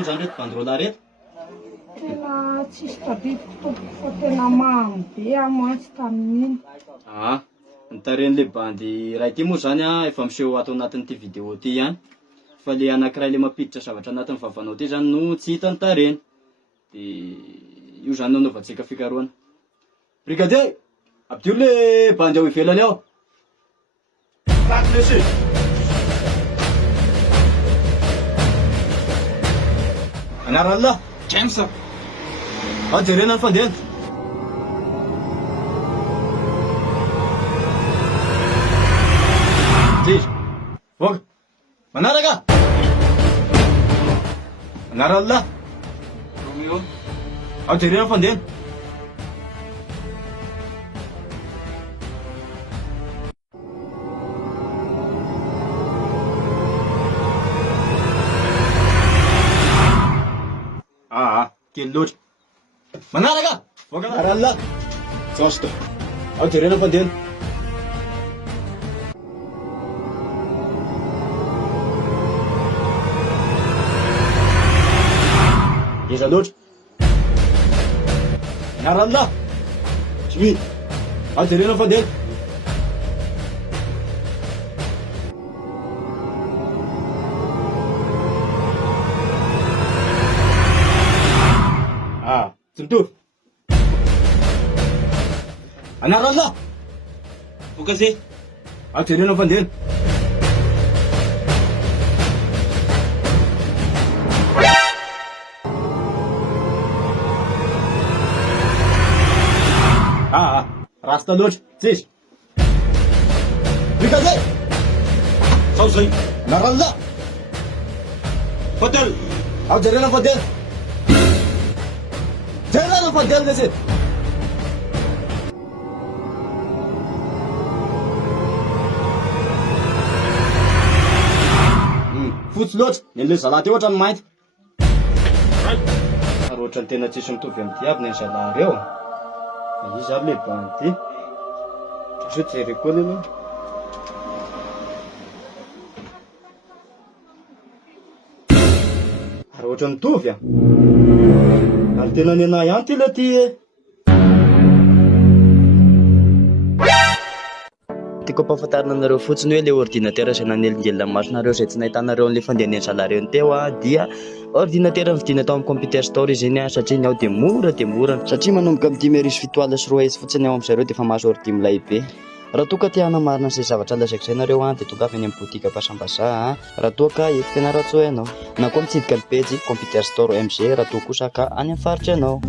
fotsiny zany reto bandrola reto. Tena tsisy tadidiko tompoko fa tena mamy be amantsy tamin'iny. Nitaren'le bandy ray ty moa zany efa miseho ato anatin'ity vidéo ty ihany. Fa le anankiray le mampiditra zavatra anatin'ny vavanao ty zany no tsy hita nitareny. De io zany nanaovantsika fikarohana. Brigadier, abdio le bandy ao ivelany ao. Paty lesy. Anaran'la James. Jerena ny fandehana. Tis. Voga. Manaraka. Anaran'la Romeo. Jerena ny fandehana. Kely loatra. Manaraka! Voga Aralla. Josto. Jerena ny fandehana. Iza loatra. Aralla. Jimmy. Jerena ny fandehana. Tentu. Anaralla. Bukan sih. Jerena ny fandehana. Rasta loatra. Tis. Brigadier. Sausay. Anaralla. Hotel. Jerena ny fandehana. Jerena ny fandehana lesy. Fotsy loatra. Nen'le zalahy teo ohatrany mainty. Ary ohatrany tena tsisy mitovy amin'ny diavy ny zalahy reo. Izy aby le bandy. Satria jereko koa aloha. Ary ohatrany mitovy. Ary tena ny anahy ihany ty le ty. Tiako ampahafantarina anareo fotsiny hoe le ordinatera izay nanelingelina masonareo izay tsy nahitanareo an'le fandehan'ny zalahy teo dia ordinatera vidiana tao amin'ny computer store izy iny satria ny ao dia mora satria manomboka amin'ny 10,7 sy 3 hetsy fotsiny ao amin'izareo dia efa mahazo ordi milay be. Raha toa ka te hanamarina izay zavatra lazaiko izay nareo dia tonga avy any amin'ny botika Pasambaza. Raha toa ka eto fianarantsoa ianao na koa mitsidika ny pejy computer store MG raha toa kosa ka any amin'ny faritra ianao.